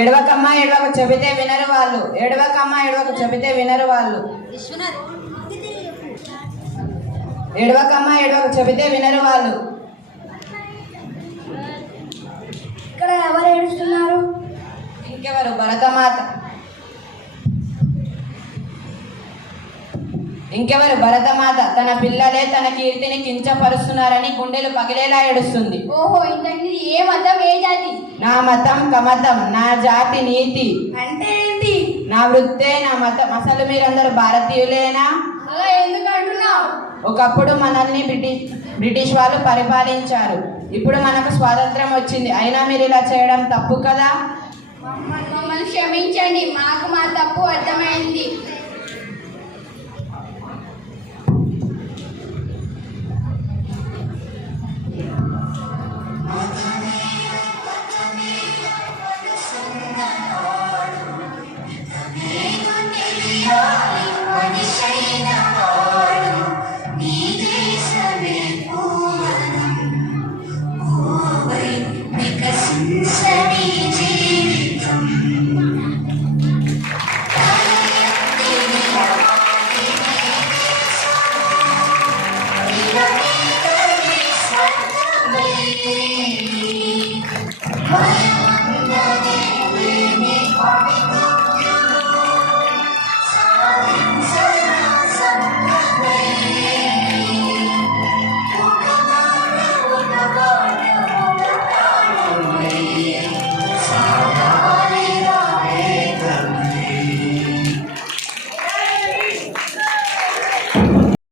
ఎడవకమ్మా ఎడవకు చెబితే వినరు వాళ్ళు. ఎడవకమ్మా ఎడవకు చెబితే వినరు వాళ్ళు. ఎడవకమ్మా ఎడవకు చెబితే వినరు వాళ్ళు. ఇక్కడ ఎవరు ఏడుస్తున్నారు? ఇంకెవరు? భరతమాత. ఇంకెవరు? భరతమాత. తన పిల్లలే తన కీర్తిని కించపరుస్తున్నారని గుండెలు పగిలేలా ఏడుస్తుంది. ఓహో, ఇంతకీ ఏ మతం, ఏ జాతి? నా మతం కమతం, నా జాతి నీతి. అంటే ఏంటి? నా వృత్తే నా మతం. అసలు మీరందరూ భారతీయులేనా? అలా ఎందుకు అంటున్నావు? ఒకప్పుడు మనల్ని బ్రిటిష్ వాళ్ళు పరిపాలించారు. ఇప్పుడు మనకు స్వాతంత్రం వచ్చింది. అయినా మీరు ఇలా చేయడం తప్పు కదా. మమ్మల్ని క్షమించండి, మాకు మా తప్పు అర్థమైంది. Bye.